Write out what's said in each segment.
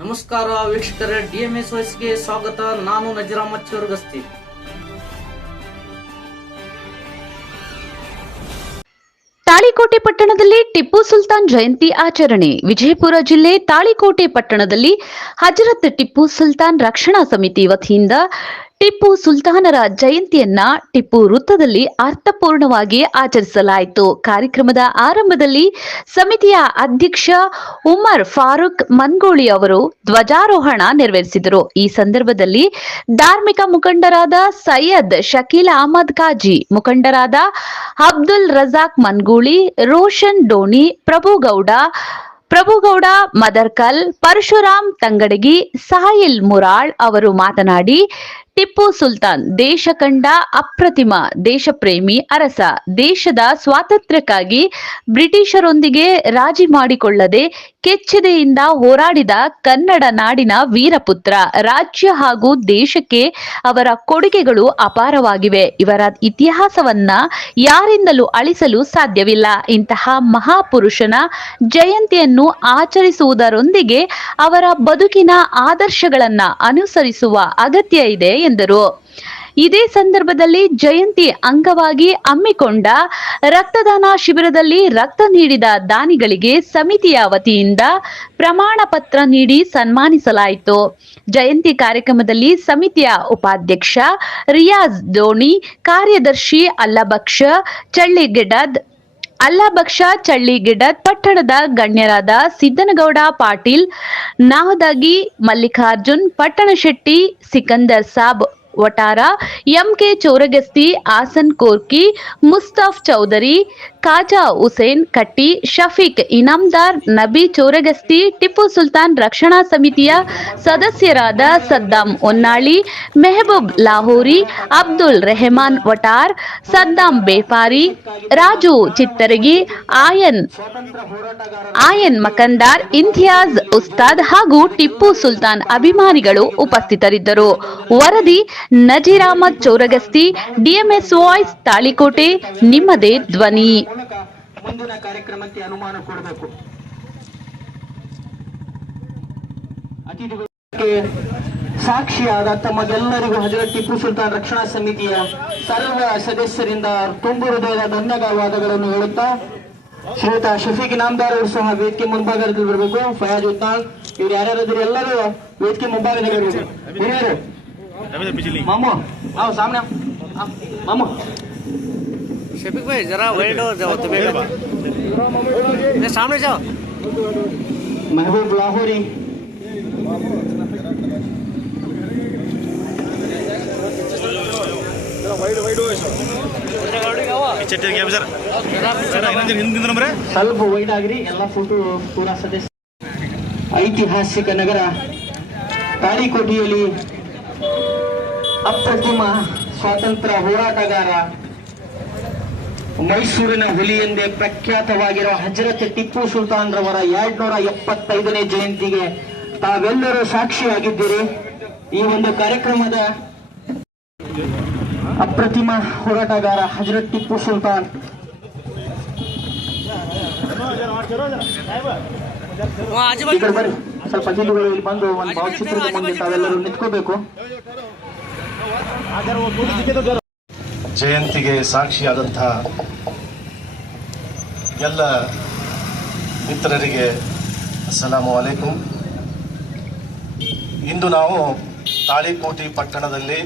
ನಮಸ್ಕಾರ ವೀಕ್ಷಕರೇ, DMS ವಾಯ್ಸ್ಗೆ ಸ್ವಾಗತ. ನಾನು ನಜೀರ್ ಅಹಮದ್ ಚೋರ್ಗಸ್ತಿ. ತಾಳಿಕೋಟೆ ಪಟ್ಟಣದಲ್ಲಿ ಟಿಪ್ಪು ಸುಲ್ತಾನ್ ಜಯಂತಿ ಆಚರಣೆ. ವಿಜಯಪುರ ಜಿಲ್ಲೆ ತಾಳಿಕೋಟೆ ಪಟ್ಟಣದಲ್ಲಿ ಹಜರತ್ ಟಿಪ್ಪು ಸುಲ್ತಾನ್ ರಕ್ಷಣಾ ಸಮಿತಿ ವತಿಯಿಂದ ಟಿಪ್ಪು ಸುಲ್ತಾನರ ಜಯಂತಿಯನ್ನ ಟಿಪ್ಪು ವೃತ್ತದಲ್ಲಿ ಅರ್ಥಪೂರ್ಣವಾಗಿ ಆಚರಿಸಲಾಯಿತು. ಕಾರ್ಯಕ್ರಮದ ಆರಂಭದಲ್ಲಿ ಸಮಿತಿಯ ಅಧ್ಯಕ್ಷ ಉಮರ್ ಫಾರೂಕ್ ಮನ್ಗೋಳಿ ಅವರು ಧ್ವಜಾರೋಹಣ ನೆರವೇರಿಸಿದರು. ಈ ಸಂದರ್ಭದಲ್ಲಿ ಧಾರ್ಮಿಕ ಮುಖಂಡರಾದ ಸೈಯದ್ ಶಕೀಲ್ ಅಹಮದ್ ಕಾಜಿ, ಮುಖಂಡರಾದ ಅಬ್ದುಲ್ ರಜಾಕ್ ಮನ್ಗೂಳಿ, ರೋಷನ್ ಡೋಣಿ, ಪ್ರಭುಗೌಡ ಮದರ್ಕಲ್, ಪರಶುರಾಮ್ ತಂಗಡಗಿ, ಸಾಹಿಲ್ ಮುರಾಳ್ ಅವರು ಮಾತನಾಡಿ, ಟಿಪ್ಪು ಸುಲ್ತಾನ್ ದೇಶ ಕಂಡ ಅಪ್ರತಿಮ ದೇಶಪ್ರೇಮಿ ಅರಸ. ದೇಶದ ಸ್ವಾತಂತ್ರ್ಯಕ್ಕಾಗಿ ಬ್ರಿಟಿಷರೊಂದಿಗೆ ರಾಜಿ ಮಾಡಿಕೊಳ್ಳದೆ ಕೆಚ್ಚೆದೆಯಿಂದ ಹೋರಾಡಿದ ಕನ್ನಡ ನಾಡಿನ ವೀರಪುತ್ರ. ರಾಜ್ಯ ಹಾಗೂ ದೇಶಕ್ಕೆ ಅವರ ಕೊಡುಗೆಗಳು ಅಪಾರವಾಗಿವೆ. ಇವರ ಇತಿಹಾಸವನ್ನ ಯಾರಿಂದಲೂ ಅಳಿಸಲು ಸಾಧ್ಯವಿಲ್ಲ. ಇಂತಹ ಮಹಾಪುರುಷನ ಜಯಂತಿಯನ್ನು ಆಚರಿಸುವುದರೊಂದಿಗೆ ಅವರ ಬದುಕಿನ ಆದರ್ಶಗಳನ್ನ ಅನುಸರಿಸುವ ಅಗತ್ಯ ಇದೆ ಎಂದರು. ಇದೇ ಸಂದರ್ಭದಲ್ಲಿ ಜಯಂತಿ ಅಂಗವಾಗಿ ಹಮ್ಮಿಕೊಂಡ ರಕ್ತದಾನ ಶಿಬಿರದಲ್ಲಿ ರಕ್ತ ನೀಡಿದ ದಾನಿಗಳಿಗೆ ಸಮಿತಿಯ ವತಿಯಿಂದ ಪ್ರಮಾಣ ಪತ್ರ ನೀಡಿ ಸನ್ಮಾನಿಸಲಾಯಿತು. ಜಯಂತಿ ಕಾರ್ಯಕ್ರಮದಲ್ಲಿ ಸಮಿತಿಯ ಉಪಾಧ್ಯಕ್ಷ ರಿಯಾಜ್ ಡೋಣಿ, ಕಾರ್ಯದರ್ಶಿ ಅಲ್ಲಬಕ್ಷ ಚಳ್ಳಿಗಿಡದ್, ಪಟ್ಟಣದ ಗಣ್ಯರಾದ ಸಿದ್ದನಗೌಡ ಪಾಟೀಲ್, ನಾಹದಗಿ ಮಲ್ಲಿಕಾರ್ಜುನ್, ಪಟ್ಟಣಶೆಟ್ಟಿ, ಸಿಕಂದರ್ ಸಾಬ್ ವಟಾರ, ಎಂಕೆ ಚೋರಗಸ್ತಿ, ಆಸನ್ ಕೋರ್ಕಿ, ಮುಸ್ತಫ್ ಚೌಧರಿ, ಖಾಜಾ ಹುಸೇನ್ ಕಟ್ಟಿ, ಶಫೀಕ್ ಇನಾಮ್ದಾರ್, ನಬಿ ಚೋರಗಸ್ತಿ, ಟಿಪ್ಪು ಸುಲ್ತಾನ್ ರಕ್ಷಣಾ ಸಮಿತಿಯ ಸದಸ್ಯರಾದ ಸದ್ದಾಂ ಹೊನ್ನಾಳಿ, ಮೆಹಬೂಬ್ ಲಾಹೋರಿ, ಅಬ್ದುಲ್ ರೆಹಮಾನ್ ವಟಾರ್, ಸದ್ದಾಂ ಬೇಪಾರಿ, ರಾಜು ಚಿತ್ತರಗಿ, ಆಯನ್ ಮಕಂದಾರ್, ಇಂತಿಯಾಜ್ ಉಸ್ತಾದ್ ಹಾಗೂ ಟಿಪ್ಪು ಸುಲ್ತಾನ್ ಅಭಿಮಾನಿಗಳು ಉಪಸ್ಥಿತರಿದ್ದರು. ವರದಿ ನಜೀರ್ ಅಹಮದ್ ಚೋರಗಸ್ತಿ, DMS ವಾಯ್ಸ್, ತಾಳಿಕೋಟೆ, ನಿಮ್ಮದೇ ಧ್ವನಿ. ಮುಂದಿನ ಕಾರ್ಯಕ್ರಮಕ್ಕೆ ಅನುಮಾನ ಕೊಡಬೇಕು. ಅತಿಥಿಗಳಿಗೆ ಸಾಕ್ಷಿಯಾದ ತಮಗೆಲ್ಲರಿಗೂ ಹಜರತ್ ಟಿಪ್ಪು ಸುಲ್ತಾನ್ ರಕ್ಷಣಾ ಸಮಿತಿಯ ಸರ್ವ ಸದಸ್ಯರಿಂದ ತುಂಬು ಹೃದಯದ ಧನ್ಯವಾದಗಳನ್ನು ಹೇಳುತ್ತಾ, ಶ್ರೀಯುತ ಶಫೀಕ್ ಇನಾಮ್ದಾರ್ ಅವರು ಸಹ ವೇದಿಕೆ ಮುಂಭಾಗದಲ್ಲಿ ಬರಬೇಕು. ಫಯಾಜ್ ಉತ್ನಾಳ್, ಇವ್ರು ಯಾರ್ಯಾರು ಎಲ್ಲರೂ ವೇದಿಕೆ ಮುಂಭಾಗದಲ್ಲಿ ಬರಬೇಕು. ಹಿರಿಯರು मामू आओ सामने मामू शफीक भाई जरा वाइड हो जाओ तो सामने जाओ. महबूब लाहौरी, ಸ್ವಲ್ಪ ವೈಡ್ ಆಗ್ರಿ. ಎಲ್ಲ ಫೋಟೋ ಪೂರಾ ಸದಸ್ಯ. ಐತಿಹಾಸಿಕ ನಗರ ತಾಳಿಕೋಟೆಯಲ್ಲಿ ಅಪ್ರತಿಮ ಸ್ವಾತಂತ್ರ್ಯ ಹೋರಾಟಗಾರ, ಮೈಸೂರಿನ ಹುಲಿ ಎಂದೇ ಪ್ರಖ್ಯಾತವಾಗಿರುವ ಹಜರತ್ ಟಿಪ್ಪು ಸುಲ್ತಾನ್ ರವರ 275ನೇ ಜಯಂತಿಗೆ ತಾವೆಲ್ಲರೂ ಸಾಕ್ಷಿಯಾಗಿದ್ದೀರಿ. ಈ ಒಂದು ಕಾರ್ಯಕ್ರಮದ ಅಪ್ರತಿಮ ಹೋರಾಟಗಾರ ಹಜರತ್ ಟಿಪ್ಪು ಸುಲ್ತಾನ್ ಬರ್ರಿ, ಸ್ವಲ್ಪ ಜಿಲ್ಲೆಗಳು ಇಲ್ಲಿ ಬಂದು ಒಂದು ಭಾವಚಿತ್ರದ ಮುಂದೆ ತಾವೆಲ್ಲರೂ ನಿಂತ್ಕೋಬೇಕು. ಜಯಂತಿಗೆ ಸಾಕ್ಷಿಯಾದಂತಹ ಎಲ್ಲ ಮಿತ್ರರಿಗೆ ಅಸ್ಸಲಾಮು ಅಲೈಕುಂ. ಇಂದು ನಾವು ತಾಳಿಕೋಟೆ ಪಟ್ಟಣದಲ್ಲಿ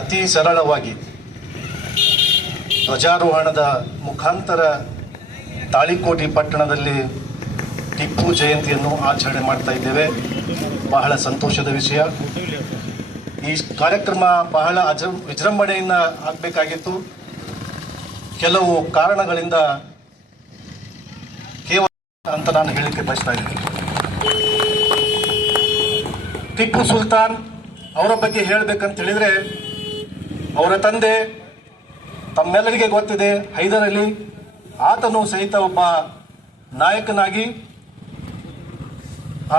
ಅತಿ ಸರಳವಾಗಿ ಧ್ವಜಾರೋಹಣದ ಮುಖಾಂತರ ತಾಳಿಕೋಟೆ ಪಟ್ಟಣದಲ್ಲಿ ಟಿಪ್ಪು ಜಯಂತಿಯನ್ನು ಆಚರಣೆ ಮಾಡ್ತಾ ಇದ್ದೇವೆ. ಬಹಳ ಸಂತೋಷದ ವಿಷಯ. ಈ ಕಾರ್ಯಕ್ರಮ ಬಹಳ ವಿಜೃಂಭಣೆಯಿಂದ ಆಗಬೇಕಾಗಿತ್ತು. ಕೆಲವು ಕಾರಣಗಳಿಂದ ಕೇವಲ ಅಂತ ನಾನು ಹೇಳಿಕೆ ಬಯಸ್ತಾ ಇದ್ದೀನಿ. ಟಿಪ್ಪು ಸುಲ್ತಾನ್ ಅವರ ಬಗ್ಗೆ ಹೇಳಬೇಕಂತ ಹೇಳಿದ್ರೆ, ಅವರ ತಂದೆ ತಮ್ಮೆಲ್ಲರಿಗೆ ಗೊತ್ತಿದೆ, ಹೈದರ್ ಅಲಿ. ಆತನು ಸಹಿತ ಒಬ್ಬ ನಾಯಕನಾಗಿ,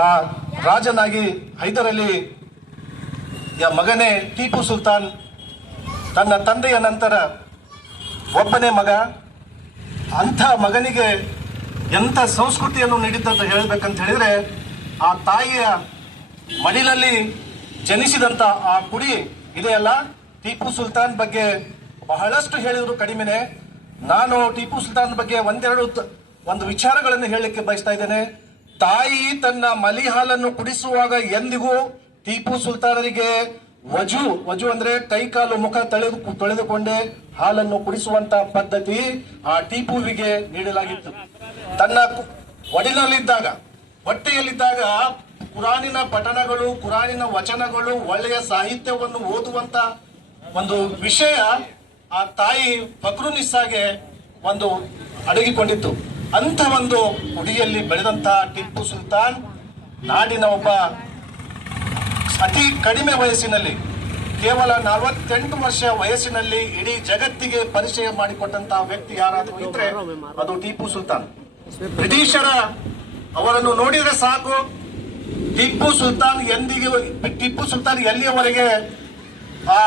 ಆ ರಾಜನಾಗಿ ಹೈದರ್ ಅಲಿ ಮಗನೇ ಟಿಪ್ಪು ಸುಲ್ತಾನ್ ತನ್ನ ತಂದೆಯ ನಂತರ ಒಬ್ಬನೇ ಮಗ. ಅಂಥ ಮಗನಿಗೆ ಎಂಥ ಸಂಸ್ಕೃತಿಯನ್ನು ನೀಡಿದ್ದಂತ ಹೇಳಬೇಕಂತ ಹೇಳಿದ್ರೆ, ಆ ತಾಯಿಯ ಮಡಿಲಲ್ಲಿ ಜನಿಸಿದಂತ ಆ ಕುಡಿ ಇದೆಯಲ್ಲ, ಟಿಪ್ಪು ಸುಲ್ತಾನ್ ಬಗ್ಗೆ ಬಹಳಷ್ಟು ಹೇಳಿದ್ರು ಕಡಿಮೆನೆ. ನಾನು ಟಿಪ್ಪು ಸುಲ್ತಾನ್ ಬಗ್ಗೆ ಒಂದು ವಿಚಾರಗಳನ್ನು ಹೇಳಲಿಕ್ಕೆ ಬಯಸ್ತಾ ಇದ್ದೇನೆ. ತಾಯಿ ತನ್ನ ಮಲಿ ಹಾಲನ್ನು ಕುಡಿಸುವಾಗ ಎಂದಿಗೂ ಟಿಪ್ಪು ಸುಲ್ತಾನರಿಗೆ ವಜು ಅಂದ್ರೆ ಕೈ ಕಾಲು ಮುಖ ತೊಳೆದುಕೊಂಡೇ ಹಾಲನ್ನು ಕುಡಿಸುವಂತ ಪದ್ಧತಿ ಆ ಟಿಪ್ಪುವಿಗೆ ನೀಡಲಾಗಿತ್ತು. ತನ್ನ ಒಡಿನಲ್ಲಿದ್ದಾಗ, ಹೊಟ್ಟೆಯಲ್ಲಿದ್ದಾಗ ಕುರಾನಿನ ಪಠಣಗಳು, ಕುರಾನಿನ ವಚನಗಳು, ಒಳ್ಳೆಯ ಸಾಹಿತ್ಯವನ್ನು ಓದುವಂತ ಒಂದು ವಿಷಯ ಆ ತಾಯಿ ಫಕ್ರುನಿಸ್ಸಾಗೆ ಒಂದು ಅಡಗಿಕೊಂಡಿತ್ತು. ಅಂತ ಒಂದು ಕುಡಿಯಲ್ಲಿ ಬೆಳೆದಂತ ಟಿಪ್ಪು ಸುಲ್ತಾನ್ ನಾಡಿನ ಒಬ್ಬ ಅತಿ ಕಡಿಮೆ ವಯಸ್ಸಿನಲ್ಲಿ, ಕೇವಲ 48 ವರ್ಷ ವಯಸ್ಸಿನಲ್ಲಿ ಇಡೀ ಜಗತ್ತಿಗೆ ಪರಿಚಯ ಮಾಡಿಕೊಟ್ಟಂತಹ ವ್ಯಕ್ತಿ ಯಾರಾದರೂ ಇದ್ರೆ ಅದು ಟಿಪ್ಪು ಸುಲ್ತಾನ್. ಬ್ರಿಟಿಷರ ಅವರನ್ನು ನೋಡಿದ್ರೆ ಸಾಕು, ಟಿಪ್ಪು ಸುಲ್ತಾನ್ ಎಲ್ಲಿಯವರೆಗೆ ಆ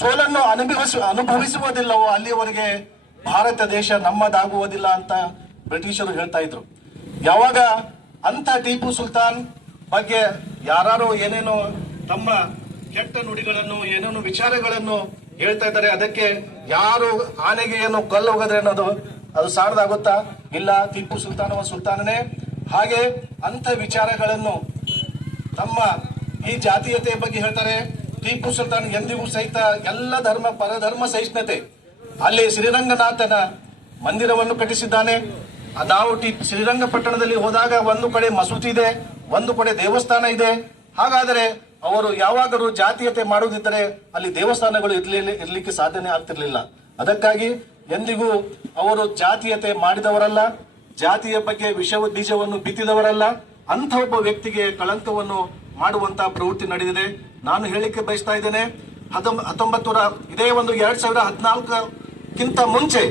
ಸೋಲನ್ನು ಅನುಭವಿಸುವುದಿಲ್ಲವೋ ಅಲ್ಲಿಯವರೆಗೆ ಭಾರತ ದೇಶ ನಮ್ಮದಾಗುವುದಿಲ್ಲ ಅಂತ ಬ್ರಿಟಿಷರು ಹೇಳ್ತಾ ಇದ್ರು. ಯಾವಾಗ ಅಂತ ಟಿಪ್ಪು ಸುಲ್ತಾನ್ ಬಗ್ಗೆ ಯಾರು ಏನೇನೋ ತಮ್ಮ ಕೆಟ್ಟ ನುಡಿಗಳನ್ನು, ಏನೇನೋ ವಿಚಾರಗಳನ್ನು ಹೇಳ್ತಾ ಇದ್ದಾರೆ, ಅದಕ್ಕೆ ಯಾರು ಆನೆಗೆ ಏನು ಕಲ್ಲು ಹೋಗದ್ರೆ ಅನ್ನೋದು ಅದು ಸಾರದಾಗುತ್ತಾ? ಇಲ್ಲ, ಟಿಪ್ಪು ಸುಲ್ತಾನನೇ. ಹಾಗೆ ಅಂತ ವಿಚಾರಗಳನ್ನು ತಮ್ಮ ಈ ಜಾತೀಯತೆಯ ಬಗ್ಗೆ ಹೇಳ್ತಾರೆ. ಟಿಪ್ಪು ಸುಲ್ತಾನ್ ಎಂದಿಗೂ ಸಹಿತ ಎಲ್ಲ ಪರಧರ್ಮ ಸಹಿಷ್ಣುತೆ. ಅಲ್ಲಿ ಶ್ರೀರಂಗನಾಥನ ಮಂದಿರವನ್ನು ಕಟ್ಟಿಸಿದ್ದಾನೆ. ನಾವು ಶ್ರೀರಂಗಪಟ್ಟಣದಲ್ಲಿ ಹೋದಾಗ ಒಂದು ಕಡೆ ಮಸೂತಿ ಇದೆ, ಒಂದು ಕಡೆ ದೇವಸ್ಥಾನ ಇದೆ. ಹಾಗಾದರೆ ಅವರು ಯಾವಾಗಲೂ ಜಾತೀಯತೆ ಮಾಡುವುದಿದ್ದರೆ ಅಲ್ಲಿ ದೇವಸ್ಥಾನಗಳು ಇರ್ಲಿಕ್ಕೆ ಸಾಧ್ಯನೇ ಆಗ್ತಿರ್ಲಿಲ್ಲ. ಅದಕ್ಕಾಗಿ ಎಂದಿಗೂ ಅವರು ಜಾತೀಯತೆ ಮಾಡಿದವರಲ್ಲ, ಜಾತಿಯ ಬಗ್ಗೆ ಬೀಜವನ್ನು ಬಿತ್ತಿದವರಲ್ಲ. ಅಂಥ ಒಬ್ಬ ವ್ಯಕ್ತಿಗೆ ಕಳಂಕವನ್ನು ಮಾಡುವಂತಹ ಪ್ರವೃತ್ತಿ ನಡೆದಿದೆ. ನಾನು ಹೇಳಿಕೆ ಬಯಸ್ತಾ ಇದ್ದೇನೆ, 2014ಕ್ಕಿಂತ ಮುಂಚೆ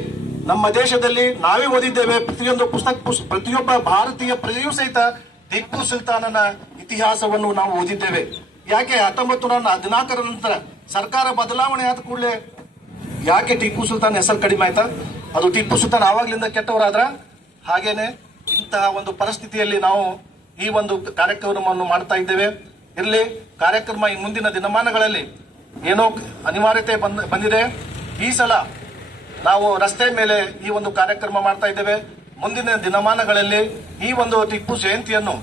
ನಮ್ಮ ದೇಶದಲ್ಲಿ ನಾವೇ ಓದಿದ್ದೇವೆ, ಪ್ರತಿಯೊಬ್ಬ ಭಾರತೀಯ ಪ್ರಜೆಯೂ ಸಹಿತ ಟಿಪ್ಪು ಸುಲ್ತಾನನ ಇತಿಹಾಸವನ್ನು ನಾವು ಓದಿದ್ದೇವೆ. ಯಾಕೆ 1914 ನಂತರ ಸರ್ಕಾರ ಬದಲಾವಣೆ ಆದ ಕೂಡಲೇ ಯಾಕೆ ಟಿಪ್ಪು ಸುಲ್ತಾನ್ ಹೆಸರು ಕಡಿಮೆ ಆಯ್ತಾ? ಅದು ಟಿಪ್ಪು ಸುಲ್ತಾನ್ ಆವಾಗ್ಲಿಂದ ಕೆಟ್ಟವರಾದ್ರ? ಹಾಗೇನೆ ಇಂತಹ ಒಂದು ಪರಿಸ್ಥಿತಿಯಲ್ಲಿ ನಾವು ಈ ಒಂದು ಕಾರ್ಯಕ್ರಮವನ್ನು ಮಾಡ್ತಾ ಇದ್ದೇವೆ. ಇರಲಿ, ಕಾರ್ಯಕ್ರಮ ಈ ಮುಂದಿನ ದಿನಮಾನಗಳಲ್ಲಿ ಏನೋ ಅನಿವಾರ್ಯತೆ ಬಂದಿದೆ. ಈ ಸಲ ನಾವು ರಸ್ತೆ ಮೇಲೆ ಈ ಒಂದು ಕಾರ್ಯಕ್ರಮ ಮಾಡ್ತಾ ಇದ್ದೇವೆ. ಮುಂದಿನ ದಿನಮಾನಗಳಲ್ಲಿ ಈ ಒಂದು ಟಿಪ್ಪು ಜಯಂತಿಯನ್ನು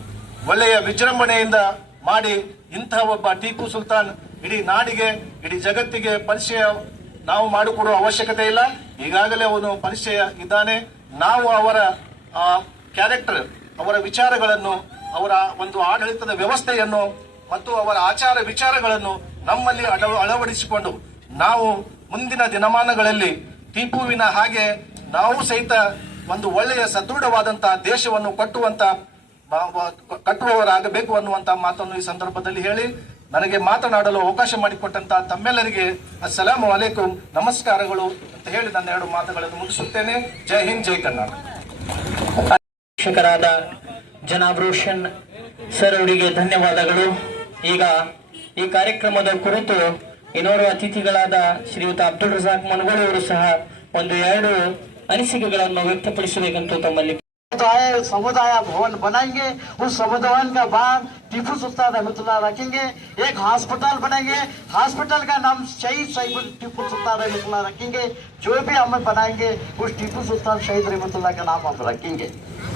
ಒಳ್ಳೆಯ ವಿಜೃಂಭಣೆಯಿಂದ ಮಾಡಿ ಇಂತಹ ಒಬ್ಬ ಟಿಪ್ಪು ಸುಲ್ತಾನ್ ಇಡೀ ನಾಡಿಗೆ, ಇಡೀ ಜಗತ್ತಿಗೆ ಪರಿಚಯ ನಾವು ಮಾಡಿಕೊಡುವ ಅವಶ್ಯಕತೆ ಇಲ್ಲ. ಈಗಾಗಲೇ ಅವನು ಪರಿಚಯ ಇದ್ದಾನೆ. ನಾವು ಅವರ ಕ್ಯಾರೆಕ್ಟರ್, ಅವರ ವಿಚಾರಗಳನ್ನು, ಅವರ ಒಂದು ಆಡಳಿತದ ವ್ಯವಸ್ಥೆಯನ್ನು ಮತ್ತು ಅವರ ಆಚಾರ ವಿಚಾರಗಳನ್ನು ನಮ್ಮಲ್ಲಿ ಅಳವಡಿಸಿಕೊಂಡು ನಾವು ಮುಂದಿನ ದಿನಮಾನಗಳಲ್ಲಿ ಟಿಪ್ಪುವಿನ ಹಾಗೆ ನಾವು ಸಹಿತ ಒಂದು ಒಳ್ಳೆಯ ಸದೃಢವಾದಂತಹ ದೇಶವನ್ನು ಕಟ್ಟುವವರಾಗಬೇಕು ಅನ್ನುವಂತಹ ಮಾತನ್ನು ಈ ಸಂದರ್ಭದಲ್ಲಿ ಹೇಳಿ ನನಗೆ ಮಾತನಾಡಲು ಅವಕಾಶ ಮಾಡಿಕೊಟ್ಟಂತಹ ತಮ್ಮೆಲ್ಲರಿಗೆ ಅಸ್ಸಲಾಮು ಅಲೈಕುಂ, ನಮಸ್ಕಾರಗಳು ಅಂತ ಹೇಳಿ ನನ್ನ 2 ಮಾತುಗಳನ್ನು ಮುಗಿಸುತ್ತೇನೆ. ಜೈ ಹಿಂದ್, ಜೈ ಕರ್ನಾಟಕ. ಶಿಕ್ಷಕರಾದ ಜನಾಬ್ ರೋಷನ್ ಸರ್ ಅವರಿಗೆ ಧನ್ಯವಾದಗಳು. ಈಗ ಈ ಕಾರ್ಯಕ್ರಮದ ಕುರಿತು ಇನ್ನೋರ್ವ ಅತಿಥಿಗಳಾದ ಶ್ರೀಯುತ ಅಬ್ದುಲ್ ರಜಾಕ್ ಮನಗೋಳಿ ಅವರು ಸಹ 1-2 ಅನಿಸಿಕೆಗಳನ್ನು ವ್ಯಕ್ತಪಡಿಸಬೇಕಂತ ತಮ್ಮಲ್ಲಿ. समुदाय भवन बनाएंगे, उस समुदाय का बाद टीपू सुल्तान रहमतुल्लाह रखेंगे. एक हॉस्पिटल बनाएंगे, हॉस्पिटल का नाम शहीद टीपू सुल्तान रहमतुल्लाह रखेंगे. जो भी हम बनाएंगे उस टीपू सुल्तान शहीद रहमतुल्लाह का नाम हम रखेंगे.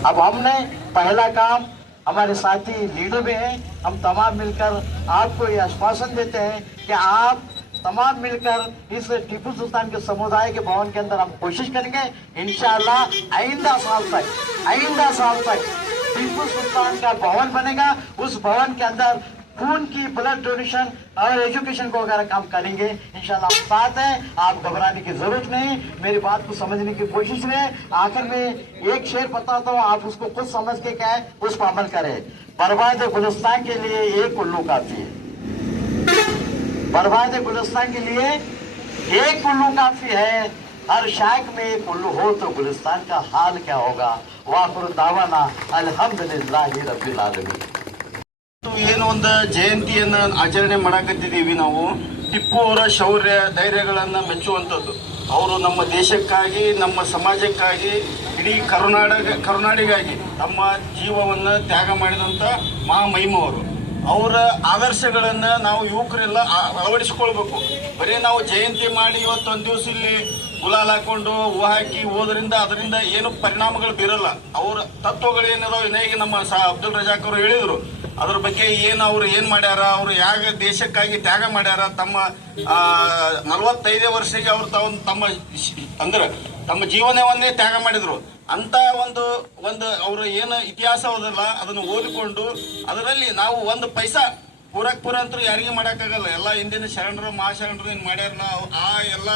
अब हमने पहला काम, हमारे साथी लीडर में हैं, हम तमाम मिलकर आपको ये आश्वासन देते हैं कि आप तमाम मिलकर इस टीपू सुल्तान के समुदाय के भवन के अंदर हम कोशिश करेंगे. इंशाअल्लाह आइंदा साल तक टीपू सुल्तान का भवन बनेगा. उस भवन के अंदर खून की ब्लड डोनेशन और एजुकेशन को वगैरह काम करेंगे. इंशाअल्लाह हम साथ हैं, आप घबराने की जरूरत नहीं. मेरी बात को समझने की कोशिश में आखिर में एक शेर बताता हूँ, आप उसको खुद समझ के क्या है उस पर अमल करें. बर्बाद गुलिस्तान के लिए एक उल्लू काफी है. बर्बाद गुलिस्तान के लिए एक उल्लू काफी है. हर शाख में एक उल्लू हो तो गुलिस्तान का हाल क्या होगा. वाखुर दावाना ಅಲ್ಹಮ್ದುಲಿಲ್ಲಾಹಿ ರಬ್ಬಿಲ್ ಆಲಮೀನ್. ಏನು ಒಂದು ಜಯಂತಿಯನ್ನ ಆಚರಣೆ ಮಾಡಕತ್ತಿದ್ದೀವಿ ನಾವು. ಟಿಪ್ಪು ಅವರ ಶೌರ್ಯ ಧೈರ್ಯಗಳನ್ನ ಮೆಚ್ಚುವಂಥದ್ದು. ಅವರು ನಮ್ಮ ದೇಶಕ್ಕಾಗಿ, ನಮ್ಮ ಸಮಾಜಕ್ಕಾಗಿ ಇಡೀ ಕರುನಾಡಿಗಾಗಿ ತಮ್ಮ ಜೀವವನ್ನು ತ್ಯಾಗ ಮಾಡಿದಂಥ ಮಹಾಮಹಿಮವರು. ಅವರ ಆದರ್ಶಗಳನ್ನ ನಾವು ಯುವಕರೆಲ್ಲ ಅಳವಡಿಸಿಕೊಳ್ಬೇಕು. ಬರೀ ನಾವು ಜಯಂತಿ ಮಾಡಿ ಇವತ್ತೊಂದು ದಿವಸ ಇಲ್ಲಿ ಗುಲಾಲ್ ಹಾಕೊಂಡು ಹೂ ಹಾಕಿ ಹೋದ್ರಿಂದ ಅದರಿಂದ ಏನು ಪರಿಣಾಮಗಳು ಬೀರಲ್ಲ. ಅವರ ತತ್ವಗಳೇನಿದಾವೆ ವಿನಯಗೆ ನಮ್ಮ ಅಬ್ದುಲ್ ರಜಾಕ್ ಅವರು ಹೇಳಿದ್ರು. ಅದ್ರ ಬಗ್ಗೆ ಅವ್ರು ಏನ್ ಮಾಡ್ಯಾರ, ಅವ್ರು ಯಾವ ದೇಶಕ್ಕಾಗಿ ತ್ಯಾಗ ಮಾಡ್ಯಾರ, ತಮ್ಮ 45 ವರ್ಷಕ್ಕೆ ಅವ್ರು ತಮ್ಮ ಜೀವನವನ್ನೇ ತ್ಯಾಗ ಮಾಡಿದ್ರು. ಅಂತ ಒಂದು ಅವ್ರ ಏನು ಇತಿಹಾಸ ಹೋದಲ್ಲ ಅದನ್ನು ಓದಿಕೊಂಡು ಅದರಲ್ಲಿ ನಾವು ಒಂದು ಪೈಸಾ ಪೂರ ಅಂತೂ ಯಾರಿಗೂ ಮಾಡೋಕ್ಕಾಗಲ್ಲ. ಎಲ್ಲ ಹಿಂದಿನ ಶರಣರು ಮಹಾಶರಣರು ಏನು ಮಾಡ್ಯಾರ ಆ ಎಲ್ಲ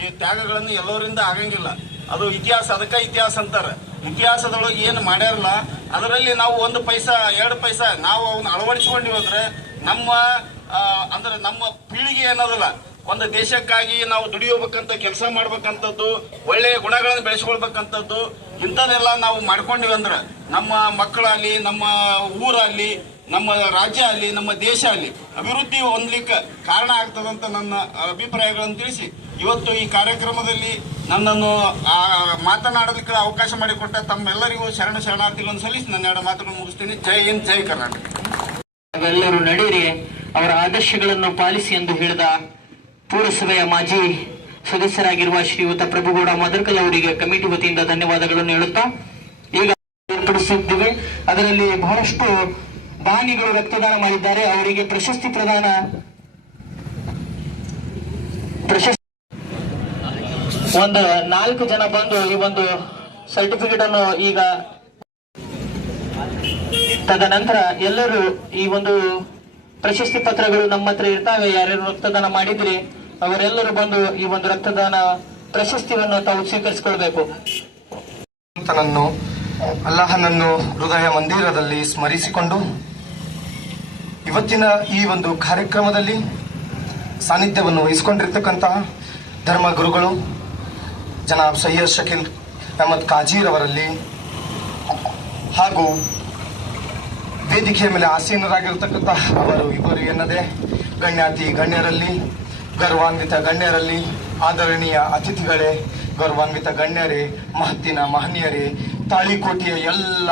ಈ ತ್ಯಾಗಗಳನ್ನು ಎಲ್ಲರಿಂದ ಆಗಂಗಿಲ್ಲ. ಅದು ಇತಿಹಾಸ, ಅದಕ್ಕೆ ಇತಿಹಾಸ ಅಂತಾರೆ. ಇತಿಹಾಸದೊಳಗೆ ಏನು ಮಾಡ್ಯಾರಲ್ಲ ಅದರಲ್ಲಿ ನಾವು 1 ಪೈಸಾ 2 ಪೈಸಾ ನಾವು ಅವನ್ನ ಅಳವಡಿಸಿಕೊಂಡು ಹೋದ್ರೆ ನಮ್ಮ ಪೀಳಿಗೆ ಏನದಲ್ಲ ಒಂದು ದೇಶಕ್ಕಾಗಿ ನಾವು ದುಡಿಯೋಬೇಕಂತ ಕೆಲಸ ಮಾಡ್ಬೇಕಂತದ್ದು, ಒಳ್ಳೆಯ ಗುಣಗಳನ್ನು ಬೆಳೆಸ್ಕೊಳ್ಬೇಕಂತದ್ದು ಇಂಥದೆಲ್ಲ ನಾವು ಮಾಡ್ಕೊಂಡಿವಿ ಅಂದ್ರೆ ನಮ್ಮ ಮಕ್ಕಳಲ್ಲಿ, ನಮ್ಮ ಊರಲ್ಲಿ, ನಮ್ಮ ರಾಜ್ಯ ಅಲ್ಲಿ, ನಮ್ಮ ದೇಶ ಅಲ್ಲಿ ಅಭಿವೃದ್ಧಿ ಹೊಂದಲಿಕ್ಕೆ ಕಾರಣ ಆಗ್ತದಂತ ನನ್ನ ಅಭಿಪ್ರಾಯಗಳನ್ನು ತಿಳಿಸಿ ಇವತ್ತು ಈ ಕಾರ್ಯಕ್ರಮದಲ್ಲಿ ನನ್ನನ್ನು ಮಾತನಾಡೋದಕ್ಕೆ ಅವಕಾಶ ಮಾಡಿಕೊಟ್ಟ ತಮ್ಮೆಲ್ಲರಿಗೂ ಶರಣಾರ್ಥಿಗಳನ್ನು ಸಲ್ಲಿಸಿ ನನ್ನ 2 ಮಾತುಗಳನ್ನು ಮುಗಿಸ್ತೀನಿ. ಜೈ ಹಿಂದ್, ಜೈ ಕರ್ನಾಟಕ. ನಾವೆಲ್ಲರೂ ನಡೆಯಿರಿ, ಅವರ ಆದರ್ಶಗಳನ್ನು ಪಾಲಿಸಿ ಎಂದು ಹೇಳಿದ ಪುರಸಭೆಯ ಮಾಜಿ ಸದಸ್ಯರಾಗಿರುವ ಶ್ರೀಯುತ ಪ್ರಭುಗೌಡ ಮದರ್ಕಲ್ ಅವರಿಗೆ ಕಮಿಟಿ ವತಿಯಿಂದ ಧನ್ಯವಾದಗಳನ್ನು ಹೇಳುತ್ತಾ ಈಗ ಏರ್ಪಡಿಸಿದ್ದೇವೆ. ಅದರಲ್ಲಿ ಬಹಳಷ್ಟು ದಾನಿಗಳು ರಕ್ತದಾನ ಮಾಡಿದ್ದಾರೆ. ಅವರಿಗೆ ಪ್ರಶಸ್ತಿ ಒಂದು 4 ಜನ ಬಂದು ಈ ಒಂದು ಸರ್ಟಿಫಿಕೇಟ್ ಅನ್ನು ಈಗ ತದನಂತರ ಎಲ್ಲರೂ ಈ ಒಂದು ಪ್ರಶಸ್ತಿ ಪತ್ರಗಳು ನಮ್ಮ ಹತ್ರ ಇರ್ತಾವೆ. ಯಾರ್ಯಾರು ರಕ್ತದಾನ ಮಾಡಿದ್ರಿ ಅವರೆಲ್ಲರೂ ಬಂದು ಈ ಒಂದು ರಕ್ತದಾನ ಪ್ರಶಸ್ತಿಯನ್ನು ತಾವು ಸ್ವೀಕರಿಸಿಕೊಳ್ಬೇಕು. ಅಲ್ಲಾಹನನ್ನು ಹೃದಯ ಮಂದಿರದಲ್ಲಿ ಸ್ಮರಿಸಿಕೊಂಡು ಇವತ್ತಿನ ಈ ಒಂದು ಕಾರ್ಯಕ್ರಮದಲ್ಲಿ ಸಾನ್ನಿಧ್ಯವನ್ನು ವಹಿಸಿಕೊಂಡಿರ್ತಕ್ಕಂತಹ ಧರ್ಮ ಗುರುಗಳು ಜನಾಬ್ ಸೈಯದ್ ಶಕೀಲ್ ಅಹಮದ್ ಕಾಜೀರವರಲ್ಲಿ ಹಾಗೂ ವೇದಿಕೆಯ ಮೇಲೆ ಆಸೀನರಾಗಿರ್ತಕ್ಕಂಥ ಅವರು ಇಬ್ಬರು ಎನ್ನದೇ ಗಣ್ಯರಲ್ಲಿ, ಗೌರವಾನ್ವಿತ ಗಣ್ಯರಲ್ಲಿ, ಆದರಣೀಯ ಅತಿಥಿಗಳೇ, ಗೌರವಾನ್ವಿತ ಗಣ್ಯರೇ, ಮಹನೀಯರೇ, ತಾಳಿಕೋಟೆಯ ಎಲ್ಲ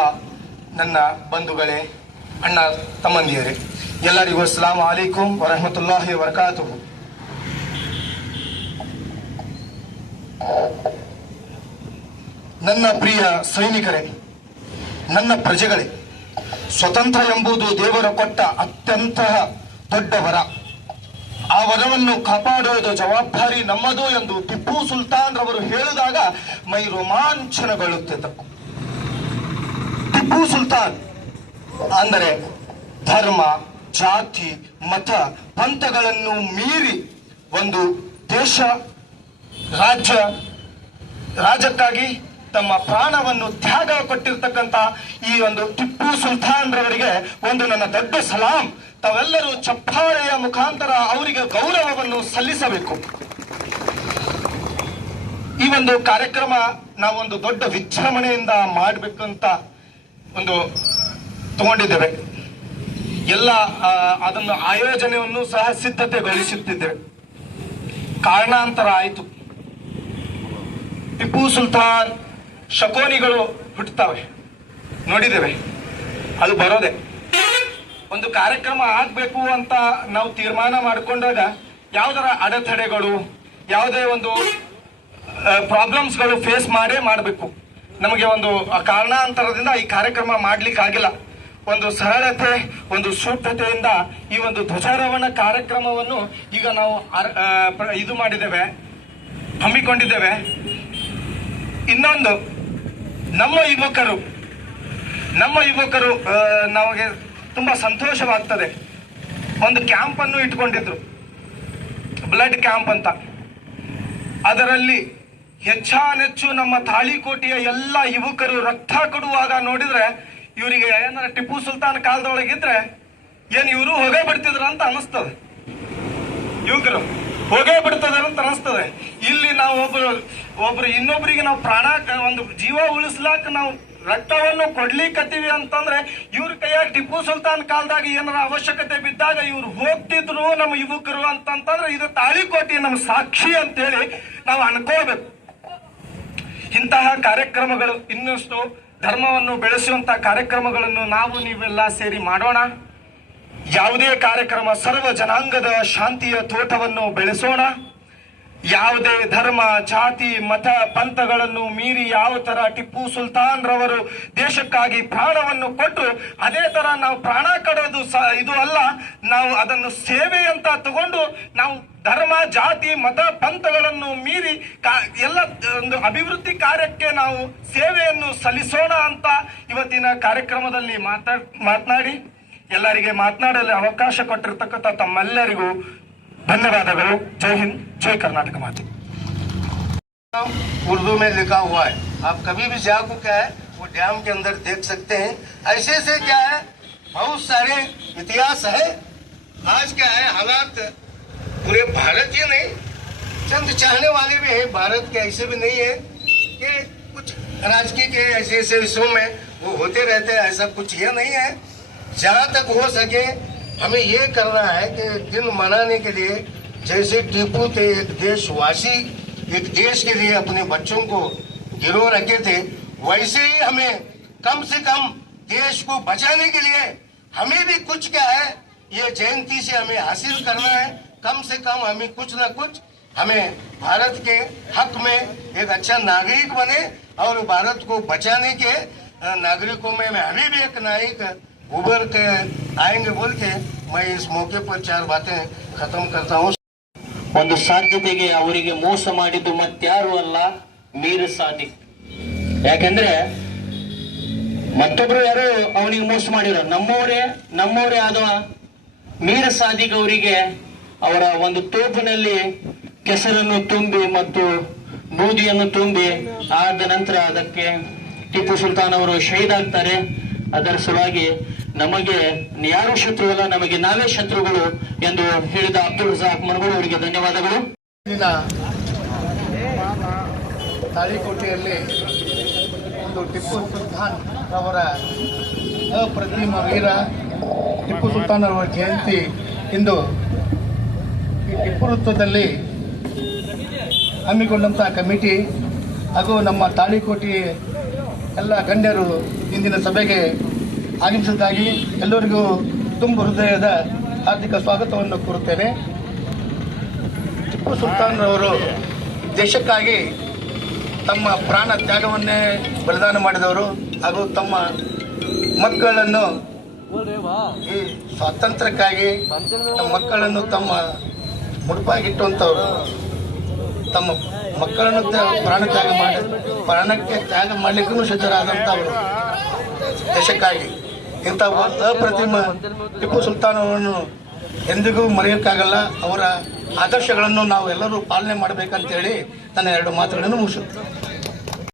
ನನ್ನ ಬಂಧುಗಳೇ, ಅಣ್ಣ ತಮ್ಮಂದಿಯರೇ, ಎಲ್ಲರಿಗೂ ಅಸ್ಸಲಾಮು ಅಲೈಕುಂ ವರಹಮತುಲ್ಲಾಹಿ ವಬರಕಾತುಹು. ನನ್ನ ಪ್ರಿಯ ಸೈನಿಕರೇ, ನನ್ನ ಪ್ರಜೆಗಳೇ, ಸ್ವತಂತ್ರ ಎಂಬುದು ದೇವರ ಕೊಟ್ಟ ಅತ್ಯಂತ ದೊಡ್ಡ ವರ. ಆ ವರವನ್ನು ಕಾಪಾಡುವುದು ಜವಾಬ್ದಾರಿ ನಮ್ಮದು ಎಂದು ಟಿಪ್ಪು ಸುಲ್ತಾನ್ ರವರು ಹೇಳಿದಾಗ ಮೈ ರೋಮಾಂಚನಗೊಳ್ಳುತ್ತಿದ್ದ. ಟಿಪ್ಪು ಸುಲ್ತಾನ್ ಅಂದರೆ ಧರ್ಮ, ಜಾತಿ, ಮತ, ಪಂಥಗಳನ್ನು ಮೀರಿ ಒಂದು ದೇಶ, ರಾಜ್ಯಕ್ಕಾಗಿ ತಮ್ಮ ಪ್ರಾಣವನ್ನು ತ್ಯಾಗ ಕೊಟ್ಟಿರ್ತಕ್ಕಂಥ ಈ ಒಂದು ಟಿಪ್ಪು ಸುಲ್ತಾನ್ ರವರಿಗೆ ಒಂದು ನನ್ನ ದೊಡ್ಡ ಸಲಾಂ. ತಾವೆಲ್ಲರೂ ಚಪ್ಪಾಳೆಯ ಮುಖಾಂತರ ಅವರಿಗೆ ಗೌರವವನ್ನು ಸಲ್ಲಿಸಬೇಕು. ಈ ಒಂದು ಕಾರ್ಯಕ್ರಮ ನಾವೊಂದು ದೊಡ್ಡ ವಿಜೃಂಭಣೆಯಿಂದ ಮಾಡಬೇಕಂತ ಒಂದು ತಗೊಂಡಿದ್ದೇವೆ. ಎಲ್ಲ ಅದನ್ನು ಆಯೋಜನೆಯನ್ನು ಸಹ ಸಿದ್ಧತೆಗೊಳಿಸುತ್ತಿದ್ದೇವೆ. ಕಾರಣಾಂತರ ಆಯಿತು. ಟಿಪ್ಪು ಸುಲ್ತಾನ್ ಶಕೋನಿಗಳು ಹುಟ್ಟುತ್ತವೆ, ನೋಡಿದ್ದೇವೆ. ಅದು ಬರೋದೆ ಒಂದು ಕಾರ್ಯಕ್ರಮ ಆಗ್ಬೇಕು ಅಂತ ನಾವು ತೀರ್ಮಾನ ಮಾಡಿಕೊಂಡಾಗ ಯಾವುದರ ಅಡೆತಡೆಗಳು, ಯಾವುದೇ ಒಂದು ಪ್ರಾಬ್ಲಮ್ಸ್ಗಳು ಫೇಸ್ ಮಾಡಬೇಕು. ನಮಗೆ ಒಂದು ಕಾರಣಾಂತರದಿಂದ ಈ ಕಾರ್ಯಕ್ರಮ ಮಾಡ್ಲಿಕ್ಕಾಗಿಲ್ಲ. ಒಂದು ಸರಳತೆ, ಒಂದು ಸೂಕ್ಷ್ಮತೆಯಿಂದ ಈ ಒಂದು ಧ್ವಜಾರೋಹಣ ಕಾರ್ಯಕ್ರಮವನ್ನು ಈಗ ನಾವು ಇದು ಮಾಡಿದ್ದೇವೆ, ಹಮ್ಮಿಕೊಂಡಿದ್ದೇವೆ. ಇನ್ನೊಂದು ನಮ್ಮ ಯುವಕರು ನಮಗೆ ತುಂಬಾ ಸಂತೋಷವಾಗ್ತದೆ. ಒಂದು ಕ್ಯಾಂಪ್ ಅನ್ನು ಇಟ್ಕೊಂಡಿದ್ರು, ಬ್ಲಡ್ ಕ್ಯಾಂಪ್ ಅಂತ. ಅದರಲ್ಲಿ ಹೆಚ್ಚಾನೆಚ್ಚು ನಮ್ಮ ತಾಳಿಕೋಟೆಯ ಎಲ್ಲ ಯುವಕರು ರಕ್ತ ಕೊಡುವಾಗ ನೋಡಿದ್ರೆ ಇವರಿಗೆ ಏನಾರ ಟಿಪ್ಪು ಸುಲ್ತಾನ್ ಕಾಲದೊಳಗಿದ್ರೆ ಏನ್ ಇವರು ಹೊಗೆ ಬಿಡ್ತಿದ್ರ ಅಂತ ಅನಿಸ್ತದೆ. ಯುವಕರು ಹೊಗೆ ಬಿಡ್ತದಾರ ಅಂತ ಅನಿಸ್ತದೆ. ಇಲ್ಲಿ ನಾವು ಒಬ್ರು ಇನ್ನೊಬ್ರಿಗೆ ನಾವು ಪ್ರಾಣ, ಒಂದು ಜೀವ ಉಳಿಸ್ಲಾಕ ನಾವು ರಕ್ತವನ್ನು ಕೊಡ್ಲಿಕ್ಕತ್ತೀವಿ ಅಂತಂದ್ರೆ ಇವ್ರ ಕೈಯಾಗ ಟಿಪ್ಪು ಸುಲ್ತಾನ್ ಕಾಲದಾಗ ಏನಾರ ಅವಶ್ಯಕತೆ ಬಿದ್ದಾಗ ಇವ್ರು ಹೋಗ್ತಿದ್ರು ನಮ್ಮ ಯುವಕರು ಅಂತಂತಂದ್ರೆ ಇದು ತಾಳಿಕೋಟೆ ನಮ್ಮ ಸಾಕ್ಷಿ ಅಂತೇಳಿ ನಾವು ಅನ್ಕೋಬೇಕು. ಇಂತಹ ಕಾರ್ಯಕ್ರಮಗಳು ಇನ್ನಷ್ಟು ಧರ್ಮವನ್ನು ಬೆಳೆಸುವಂತಹ ಕಾರ್ಯಕ್ರಮಗಳನ್ನು ನಾವು ನೀವೆಲ್ಲ ಸೇರಿ ಮಾಡೋಣ. ಯಾವುದೇ ಕಾರ್ಯಕ್ರಮ ಸರ್ವ ಜನಾಂಗದ ಶಾಂತಿಯ ತೋಟವನ್ನು ಬೆಳೆಸೋಣ. ಯಾವುದೇ ಧರ್ಮ, ಜಾತಿ, ಮತ, ಪಂಥಗಳನ್ನು ಮೀರಿ ಯಾವ ತರ ಟಿಪ್ಪು ಸುಲ್ತಾನ್ ರವರು ದೇಶಕ್ಕಾಗಿ ಪ್ರಾಣವನ್ನು ಕೊಟ್ಟರು, ಅದೇ ತರ ನಾವು ಪ್ರಾಣ ಕೊಡೋದು ಇದು ಅಲ್ಲ. ನಾವು ಅದನ್ನು ಸೇವೆ ಅಂತ ತಗೊಂಡು ನಾವು ಧರ್ಮ, ಜಾತಿ, ಮತ, ಪಂಥಗಳನ್ನು ಮೀರಿ ಎಲ್ಲ ಒಂದು ಅಭಿವೃದ್ಧಿ ಕಾರ್ಯಕ್ಕೆ ನಾವು ಸೇವೆಯನ್ನು ಸಲ್ಲಿಸೋಣ ಅಂತ ಇವತ್ತಿನ ಕಾರ್ಯಕ್ರಮದಲ್ಲಿ ಮಾತನಾಡಿ ಎಲ್ಲರಿಗೆ ಮಾತನಾಡಲು ಅವಕಾಶ ಕೊಟ್ಟಿರ್ತಕ್ಕಂಥ ತಮ್ಮೆಲ್ಲರಿಗೂ धन्यवाद. जय हिंद, जय कर्नाटक माता. उर्दू में लिखा हुआ है, आप कभी भी जाको क्या है वो डैम के अंदर देख सकते हैं. ऐसे से क्या है बहुत सारे इतिहास है. आज क्या है हालात पूरे भारत ही नहीं, चंद चाहने वाले भी हैं भारत के, ऐसे भी नहीं है कि कुछ राजकीय के ऐसे ऐसे विषयों में वो होते रहते हैं. ऐसा कुछ ये नहीं है. जहाँ तक हो सके हमें ये करना है कि दिन मनाने के लिए जैसे टीपू थे एक देशवासी, एक देश के लिए अपने बच्चों को गिरो रखे थे, वैसे ही हमें कम से कम देश को बचाने के लिए हमें भी कुछ क्या है ये जयंती से हमें हासिल करना है. कम से कम हमें कुछ न कुछ हमें भारत के हक में एक अच्छा नागरिक बने और भारत को बचाने के नागरिकों में हमें भी एक नागरिक उभर के आएंगे बोल के मैं इस मौके पर 4 बातें खत्म करता हूँ. ಒಂದು ಸಾಧ್ಯತೆಗೆ ಅವರಿಗೆ ಮೋಸ ಮಾಡಿದ್ದು ಮತ್ತಾರು ಅಲ್ಲ, ಮೀರ್ ಸಾದಿಕ್. ಯಾಕಂದ್ರೆ ಮತ್ತೊಬ್ರು ಯಾರು ಅವನಿಗೆ ಮೋಸ ಮಾಡಿರೋ ನಮ್ಮವರೇ ಆದವ ಮೀರ್ ಸಾದಿಕ್ ಅವರಿಗೆ ಅವರ ಒಂದು ತೋಪಿನಲ್ಲಿ ಕೆಸರನ್ನು ತುಂಬಿ ಮತ್ತು ಬೂದಿಯನ್ನು ತುಂಬಿ ಆದ ನಂತರ ಅದಕ್ಕೆ ಟಿಪ್ಪು ಸುಲ್ತಾನ್ ಅವರು ಶಹೀದ್ ಆಗ್ತಾರೆ. ಅದರ ಸಲುವಾಗಿ ನಮಗೆ ಯಾರು ಶತ್ರುವಲ್ಲ, ನಮಗೆ ನಾವೇ ಶತ್ರುಗಳು ಎಂದು ಹೇಳಿದ ಅಬ್ದುಲ್ ರಜಾಕ್ ಮನಗೋಡು ಅವರಿಗೆ ಧನ್ಯವಾದಗಳು. ತಾಳಿಕೋಟೆಯಲ್ಲಿ ಒಂದು ಟಿಪ್ಪು ಸುಲ್ತಾನ್ ಅವರ ಅಪ್ರತಿಮ ವೀರ ಟಿಪ್ಪು ಸುಲ್ತಾನ್ ಅವರ ಜಯಂತಿ ಇಂದು ಈ ಟಿಪ್ಪು ವೃತ್ತದಲ್ಲಿ ಹಮ್ಮಿಕೊಂಡಂತಹ ಕಮಿಟಿ ಹಾಗೂ ನಮ್ಮ ತಾಳಿಕೋಟೆ ಎಲ್ಲ ಗಣ್ಯರು ಇಂದಿನ ಸಭೆಗೆ ಆಗಮಿಸಿದ್ದಾಗಿ ಎಲ್ಲರಿಗೂ ತುಂಬ ಹೃದಯದ ಹಾರ್ದಿಕ ಸ್ವಾಗತವನ್ನು ಕೋರುತ್ತೇನೆ. ಟಿಪ್ಪು ಸುಲ್ತಾನ್ ಅವರು ದೇಶಕ್ಕಾಗಿ ತಮ್ಮ ಪ್ರಾಣ ತ್ಯಾಗವನ್ನೇ ಬಲಿದಾನ ಮಾಡಿದವರು ಹಾಗೂ ತಮ್ಮ ಮಕ್ಕಳನ್ನು ಈ ಸ್ವಾತಂತ್ರ್ಯಕ್ಕಾಗಿ ತಮ್ಮ ಮಕ್ಕಳನ್ನು ತಮ್ಮ ಮುಡುಪಾಗಿಟ್ಟುವಂಥವ್ರು. ತಮ್ಮ ಮಕ್ಕಳನ್ನು ಪ್ರಾಣಕ್ಕೆ ತ್ಯಾಗ ಮಾಡಲಿಕ್ಕೂ ಸಿದ್ಧರಾದಂಥವರು ದೇಶಕ್ಕಾಗಿ. ಇಂಥ ಅಪ್ರತಿಮ ಟಿಪ್ಪು ಸುಲ್ತಾನ್ ಅವರನ್ನು ಎಂದಿಗೂ ಮರೆಯೋಕ್ಕಾಗಲ್ಲ. ಅವರ ಆದರ್ಶಗಳನ್ನು ನಾವು ಎಲ್ಲರೂ ಪಾಲನೆ ಮಾಡಬೇಕಂತೇಳಿ ನನ್ನ 2 ಮಾತುಗಳನ್ನು ಮುಗಿಸುತ್ತೇನೆ.